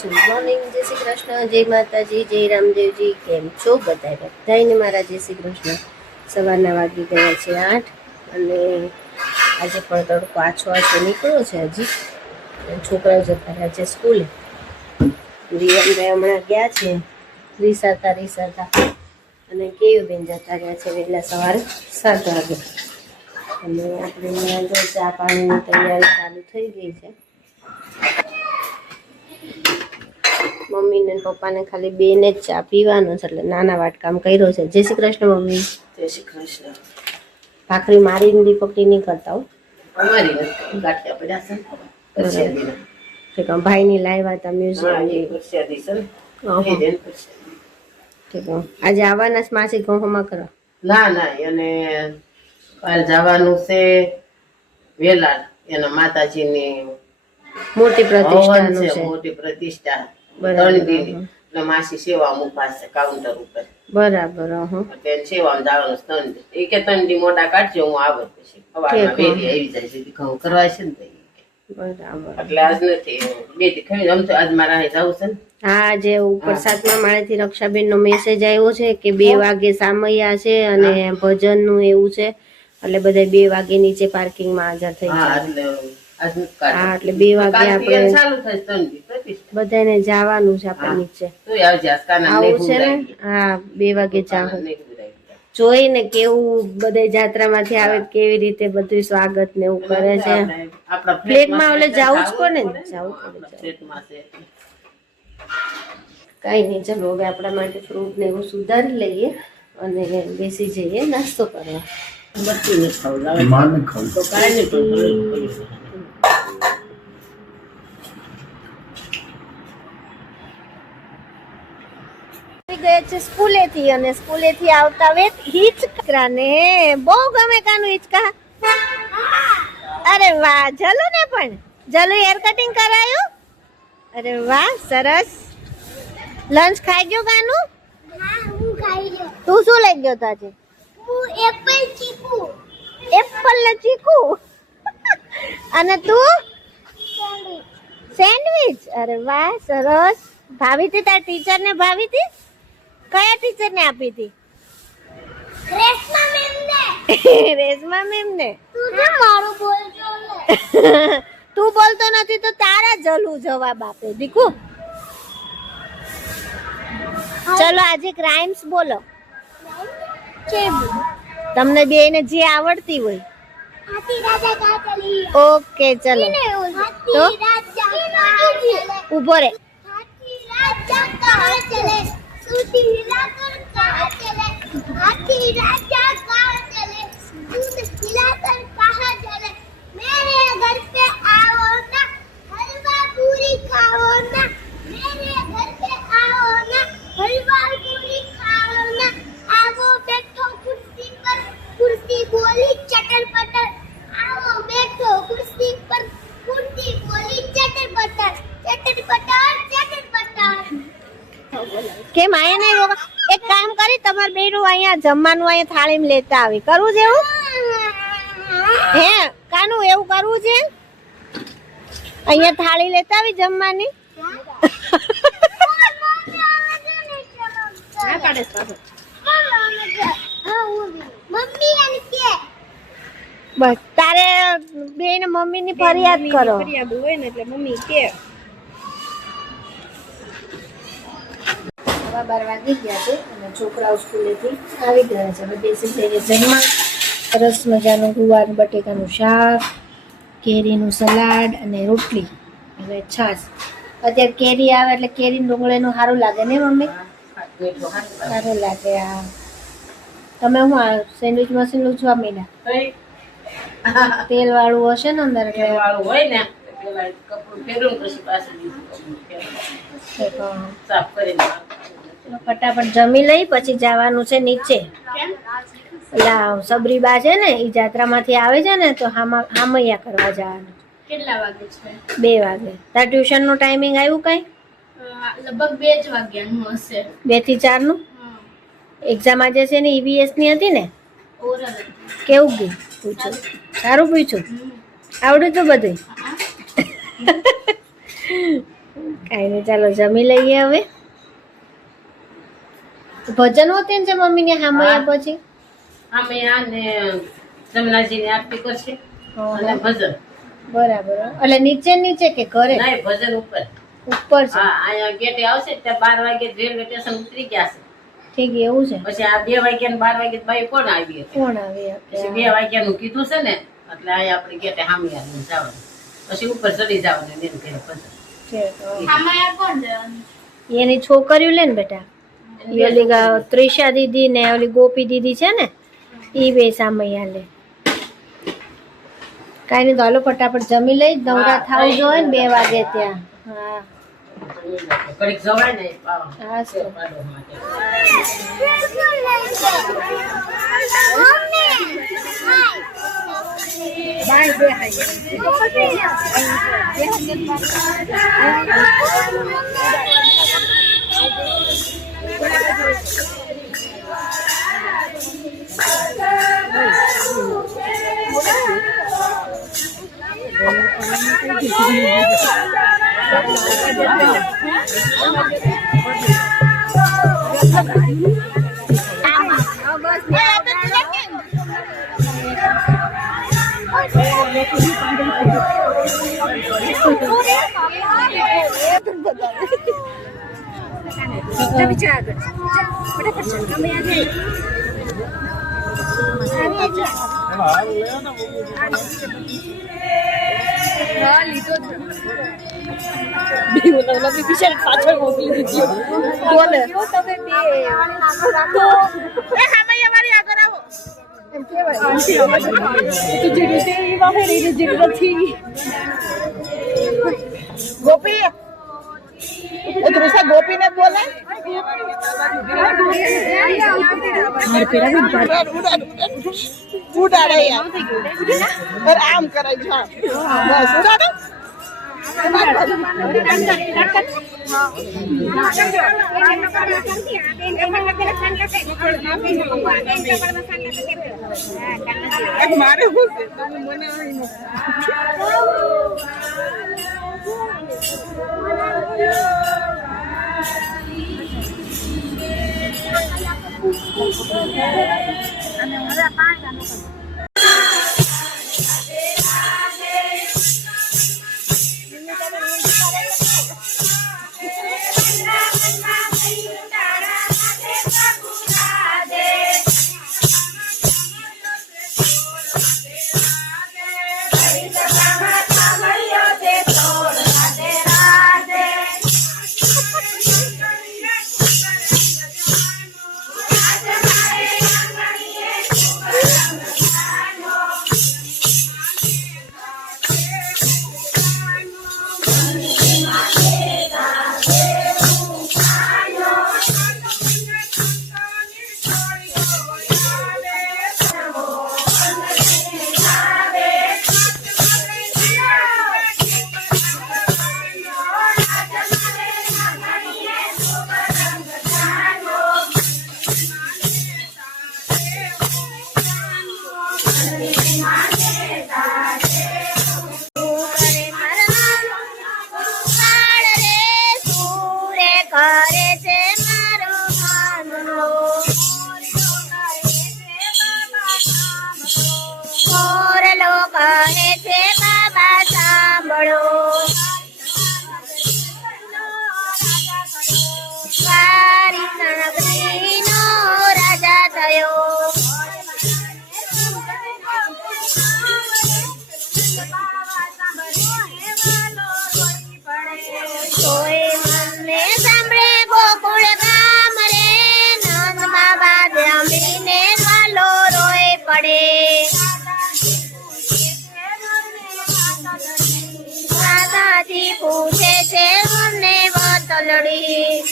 Good morning, જય શ્રી કૃષ્ણ, જય માતાજી, જય રામદેવજી. કેમ છો બધાને મારા જય શ્રી કૃષ્ણ. સવારના વાગી ગયા છે 8 અને આજે પણ તડકો આછો નીકળ્યો છે. હજી છોકરાઓ જતા રહ્યા છે સ્કૂલે. દિવાનભાઈ હમણાં ગયા છે રીસાતા અને કેયુબેન જતા રહ્યા છે વહેલા સવારે 7 વાગે. અને આપણે અહીંયા ચા પાણીની તૈયારી ચાલુ થઈ ગઈ છે. મમ્મી ને પપ્પાને ખાલી બેને જ ચા પીવાનો છે, એટલે નાના વાટકામ કર્યો છે. જય શ્રી કૃષ્ણ મમ્મી. જય શ્રી કૃષ્ણ. ભાખરી મારીને દીપકટી નહીં કરતા હો, અમારી ગાંઠિયા પડ્યા છે. ભાઈની લાવ્યા હતા મ્યુઝિયમ. આજે આવવાના છે માસી ઘઉંમાં કરવા? ના એને કાલ જવાનું છે વેલા. એના માતાજીની મોટી પ્રતિષ્ઠા છે. મોટી પ્રતિષ્ઠા 3 દિન માસી સેવા મુકાશે કાઉન્ટર ઉપર. બરાબર. સેવામાં જવાનું 3 દિન. એ કે 3 દિન મોટા કાઢજો, હું આવે પછી સવારમાં વેલી આવી જાય છે. ઘઉં કરવા છે ને બરાબર, એટલે આજ નથી. 2 દી ખાઈ આમ તો આજ મારા જવું છે ને. હા, જે ઉપર 7મા માળેથી રક્ષાબેન નો મેસેજ આવ્યો છે કે 2 વાગે સામૈયા છે અને ભજન નું એવું છે, એટલે બધા 2 વાગે નીચે પાર્કિંગ માં હાજર થઈ જાય. હા, એટલે 2 વાગે આપણે બધાને જવાનું છે. આપણે નીચે આવું છે ને. હા, 2 વાગે જાવું. જોઈને કેવું બધા જાત્રામાંથી આવે કેવી રીતે બધું સ્વાગત ને એવું કરે છે. ફ્લેટમાં ઓલે જવું જ પડે ને, જવું પડે. કઈ નહીં, ચલો હવે આપણા માટે ફ્રૂટ ને એવું સુધારી લઈએ અને બેસી જઈએ નાસ્તો કરવા. ગયા છે સ્કૂલેથી અને સ્કૂલેથી આવતા વેત હિચકાને બહુ ગમે. કાનું હિચકા? અરે વાહ, જલુ ને પણ જલુ હેર કટિંગ કરાયું. અરે વાહ, સરસ. લંચ ખાઈ ગયો કાનું? હા, હું ખાઈ ગયો. તું શું લઈ ગયો તાજે? હું એપલ ચીકુ. એપલ ને ચીકુ. અને તું? સેન્ડવિચ. અરે વાહ, સરસ. ભાવી હતી તાર ટીચર ને? ભાવી હતી? કયા ટીચર ને આપી હતી? રેશમા મેમ ને. રેશમા મેમ ને. તું જે મારું બોલજો ને. તું બોલતો નથી તો તારા જલુ જવાબ આપે દીકુ. ચલો આજે રાઇમ્સ બોલો. તમને બેને જે આવડતી હોય. હાથી રાજા કા ચલી. ઓકે, ચલો તો ઉભો રે. हाथी राजा कहाँ चले, सूटी हिलाकर कहाँ चले, हाथी राजा कहाँ चले, दूध हिलाकर कहाँ चले, मेरे घर पे आओ ना, हलवा पूरी खाओ ना, मेरे घर पे आओ ना, हलवा पूरी खाओ ना, आओ बैठो कुर्सी पर, कुर्सी बोली चटर पटर, आओ बैठो कुर्सी पर, कुर्सी बोली चटर पटर, चटर पटर चटर पटर. કેમ આયા નહીં રોકા? એક કામ કરી, તમાર બેનું અહીંયા જમવાનું અહીંયા થાળીમાં લેતા આવી. કરવું છે એવું? હે કાનું, એવું કરવું છે? અહીંયા થાળી લેતા આવી જમવાની. હા, પાડે પાડે. મમ્મી અને કે બસ તારે બેન મમ્મી ની ફરિયાદ કરો. ફરિયાદ હોય ને એટલે મમ્મી કે 12 વાગી ગયા છે અને છોકરાઓ સ્કૂલેથી આવી ગયા છે. હવે બેસી જઈએ જમવા. સરસ મજાનું ગુવાર બટેકાનું શાક, કેરીનું સલાડ અને રોટલી અને છાશ. અત્યારે કેરી આવે એટલે કેરી ડુંગળીનું સારું લાગે ને મમ્મી? સારું લાગે. આ તમે હું આ સેન્ડવિચ મશીન લૂછવા માંડ્યા? તેલ વાળું હશે ને અંદર? વાળું હોય ને કપડું ફેરવું પછી પાછું સાફ કરીને ફટાફટ જમી લઈ પછી જવાનું છે નીચે. પેલા સબરીબા છે ને, એ જાત્રામાંથી આવે છે ને, તો હામૈયા કરવા જવાનું. કેટલા વાગે છે? 2 વાગે. તાર ટ્યુશન નું ટાઈમિંગ આવ્યું કઈ? લગભગ 2 જ વાગ્યાનું હશે. 2 થી 4 નું. એક્ઝામ આજે છે ને EVS ની હતી ને? ઓરલ. કેવું ગયું પૂછ્યું? સારું પૂછ્યું? આવડ્યું તો બધું? કાંઈ નહીં, ચાલો જમી લઈએ હવે. ભજન હોતે ને મમ્મી ને હામયા પછી અમે આને જમનાજીની આરતી કરશે અને ભજન. બરાબર. એટલે નીચે નીચે કે ઘરે? નહીં, ભજન ઉપર. ઉપર છે. હા, અહીંયા ગેટે આવશે ત્યાં 12 વાગે રેલવે સ્ટેશન ઉતરી ગયા છે. ઠીક, એવું છે. પછી આ 2 વાગ્યા ને 12 વાગે બાઈ કોણ આવી હતી? કોણ આવી? પછી 2 વાગ્યા નું કીધું છે ને, એટલે અહીંયા આપણે ગેટે હામિયા જવાનું, પછી ઉપર ચડી જવાનું ને એમ કહે ભજન. આમાં કોણ જવાનું? એની છોકરીઓ લે ને બેટા, ઈ ઓલી ત્રિષા દીદી ને ઓલી ગોપી દીદી છે ને, ઈ બે સામૈયા લે. કાંઈ નહીં, તો હાલો ફટાફટ જમી લઈ, નવરા થાવું જોઈએ ને 2 વાગે ત્યાં. હા ઘડીક જવાય ને હા સર. પાડો માટે. બાય બે હાઈ. ગોપી ગોપી ને બોલે ઉડાડે આમ કરે છે બસ ઉડાડે મારે પૂછે છે મને વતલડી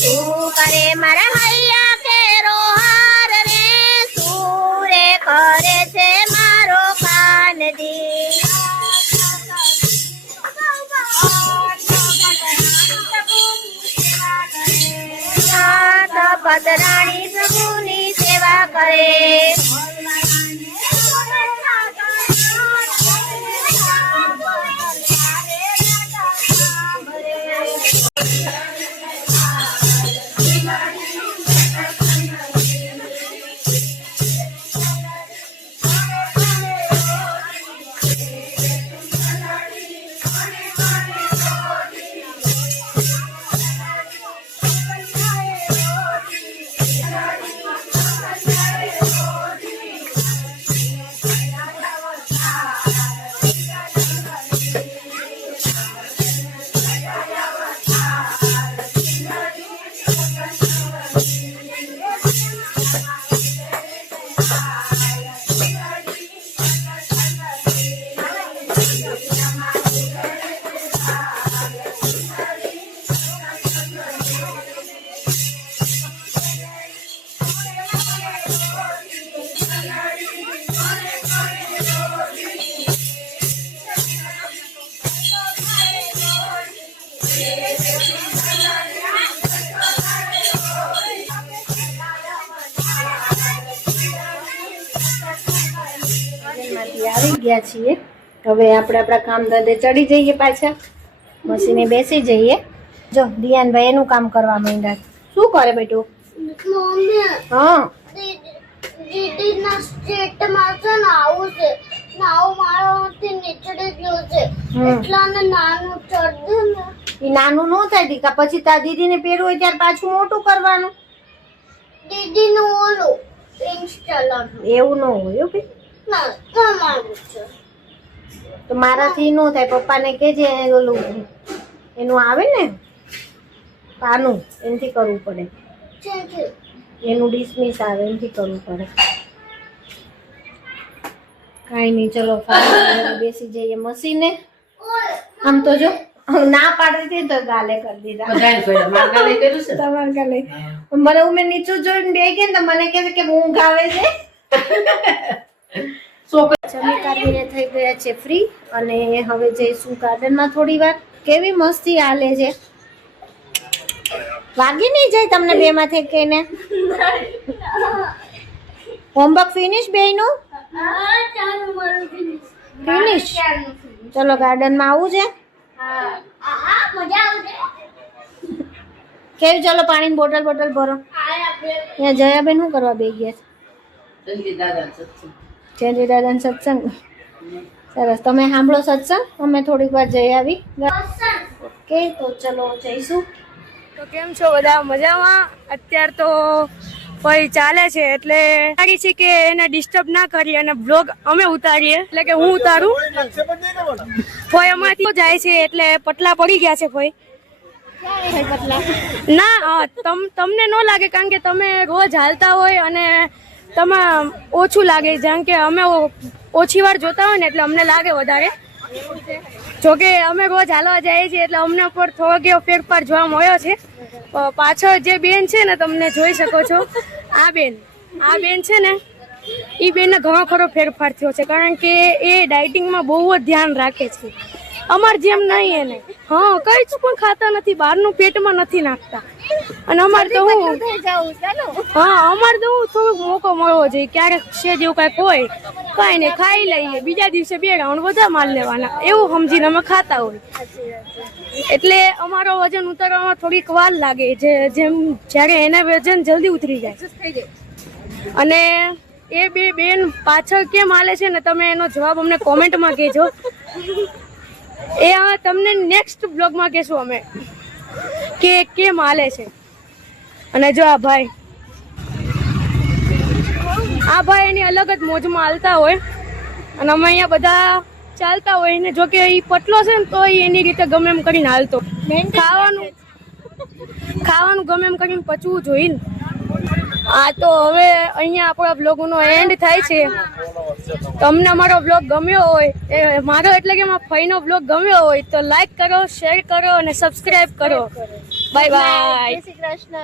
શું કરે મારા હૈયા કેરો હાર રે સુરે કરે છે મારો કાનદી પદરાણી પ્રભુની સેવા કરે આવી ગયા છીએ. હવે આપણે આપણા કામ ધંધે ચડી જઈએ પાછા, મશીને બેસી જઈએ. જો દિયાનભાઈ એનું કામ કરવા માંડ્યા. શું કરે બેટું? મમ્મી હા દીદીના સ્ટેટમાં છે ને આવું છે ને આવું મારાથી નીચડી ગયું છે એટલા ને નાનું ચડે ને એ નાનું ન થાય દીકા, પછી તાર દીદીને પહેરવું હોય ત્યારે પાછું મોટું કરવાનું. દીદીનું ઓલું ઇન્સ્ટાલર એવું ન હોય હો ભાઈ. ના તમારું છે તો મારાથી ન થાય. પપ્પાને કહેજે ઓલું એનું આવે ને પાનું, એનાથી કરવું પડે. છે એનું ડિસમિસ આવે, એનાથી કરવું પડે. કાંઈ નહીં, ચલો ફાઇનલી બેસી જઈએ મશીને. આમ તો જો ના પાડી હતી તો ગાલે કરી દીધા. બધાને પડ્યા. મારે કાલે કર્યું છે. તમારે ગાલે મને હું નીચું જોઈને બે ગયા ને તો મને કહે છે કે ઊંઘ આવે છે. જમી કાઢીને થઈ ગયા છે ફ્રી અને હવે જઈશું ગાર્ડનમાં થોડી વાર. કેવી મસ્તી હાલે છે. વાગી નહીં જાય તમને બે માંથી કઈને? હોમવર્ક ફિનિશ બેયનું? ફિનિશ. ચલો ગાર્ડનમાં આવું છે. મજા આવશે કેવું? ચલો પાણીની બોટલ ભરો. ત્યાં જયાબેન શું કરવા બે ગયા છે? જલ્દી દાદાને સત્સંગ. જયંતિ દાદાનો સત્સંગ. સરસ. તમે સાંભળો સત્સંગ, અમે થોડીક વાર જઈ આવી. ઓકે, તો ચલો જઈશું. તો કેમ છો બધા? મજામાં? અત્યારે તો ફઈ ચાલે છે એટલે લાગી છે કે એને ડિસ્ટર્બ ના કરીએ અને બ્લોગ અમે ઉતારીએ, એટલે કે હું ઉતારું. ફઈ અમારથી જાય છે એટલે પટલા પડી ગયા છે ફઈ. ના તમને ન લાગે કારણ કે તમે રોજ હાલતા હોય અને તમે ઓછું લાગે, જેમ કે અમે ઓછી વાર જોતા હોય ને એટલે અમને લાગે વધારે. જોકે અમે રોજ હાલવા જઈએ છીએ એટલે અમને પર થોડોક એવો ફેરફાર જોવા મળ્યો છે. પાછળ જે બેન છે ને તમને જોઈ શકો છો, આ બેન છે ને એ બેનને ઘણો ખરો ફેરફાર થયો છે કારણ કે એ ડાયટિંગમાં બહુ જ ધ્યાન રાખે છે. અમાર જેમ નહીં એને. હા, કઈ જ પણ ખાતા નથી, બહારનું પેટમાં નથી નાખતા. અને અમારે તો હું થોડોક મોકો મળવો જોઈએ. ક્યારેક છે જેવું કાંઈક હોય, કાંઈ નહીં ખાઈ લઈએ, બીજા દિવસે 2 રાઉન્ડ બધા માર લેવાના, એવું સમજીને અમે ખાતા હોય. એટલે અમારો વજન ઉતારવામાં થોડીક વાર લાગે છે, જેમ જ્યારે એના વજન જલ્દી ઉતરી જાય. અને એ બે બેન પાછળ કેમ હાલે છે ને તમે એનો જવાબ અમને કોમેન્ટમાં કહેજો. એ તમને નેક્સ્ટ બ્લોગમાં કહેશું અમે કે કેમ હાલે છે. અને જો આ ભાઈ એની અલગ જ મોજમાં હાલતા હોય અને અમે અહીંયા બધા ચાલતા હોય ને. જો કે એ પતલો છે ને તો એની રીતે ગમે એમ કરીને હાલતો. ખાવાનું ગમે એમ કરીને પચવું જોઈએ ને. આ તો હવે અહીંયા આપણા બ્લોગનો એન્ડ થાય છે. તમને અમારો બ્લોગ ગમ્યો હોય, મારો એટલે કે મારા ફઈનો બ્લોગ ગમ્યો હોય તો લાઈક કરો, શેર કરો અને સબસ્ક્રાઇબ કરો. Bye bye. જય શ્રી કૃષ્ણ.